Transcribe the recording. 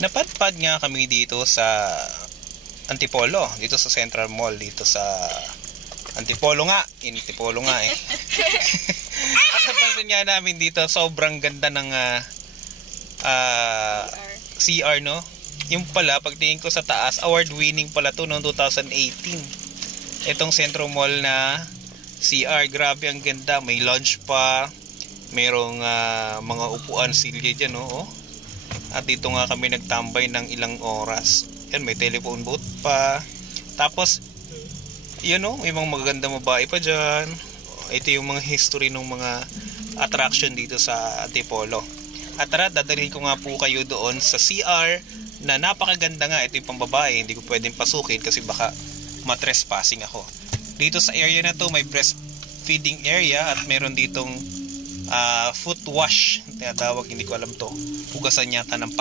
Napadpad nga kami dito sa Antipolo, dito sa Central Mall, dito sa Antipolo nga eh. At napansin nga namin dito, sobrang ganda ng CR, no? Yung pala, pagtingin ko sa taas, award-winning pala to noong 2018. Itong Central Mall na CR, grabe ang ganda. May lounge pa, mayroong mga upuan silya dyan, no? Oh. At dito nga kami nagtambay ng ilang oras. Yan, may telephone booth pa. Tapos, yun o, may mga magagandang babae pa dyan. Ito yung mga history ng mga attraction dito sa Antipolo. At tara, dadalhin ko nga po kayo doon sa CR na napakaganda nga. Ito yung pambabae, hindi ko pwedeng pasukin kasi baka matrespassing ako. Dito sa area na to may breastfeeding area at meron ditong foot wash, tinatawag, hindi ko alam to, hugasan yata ng paa.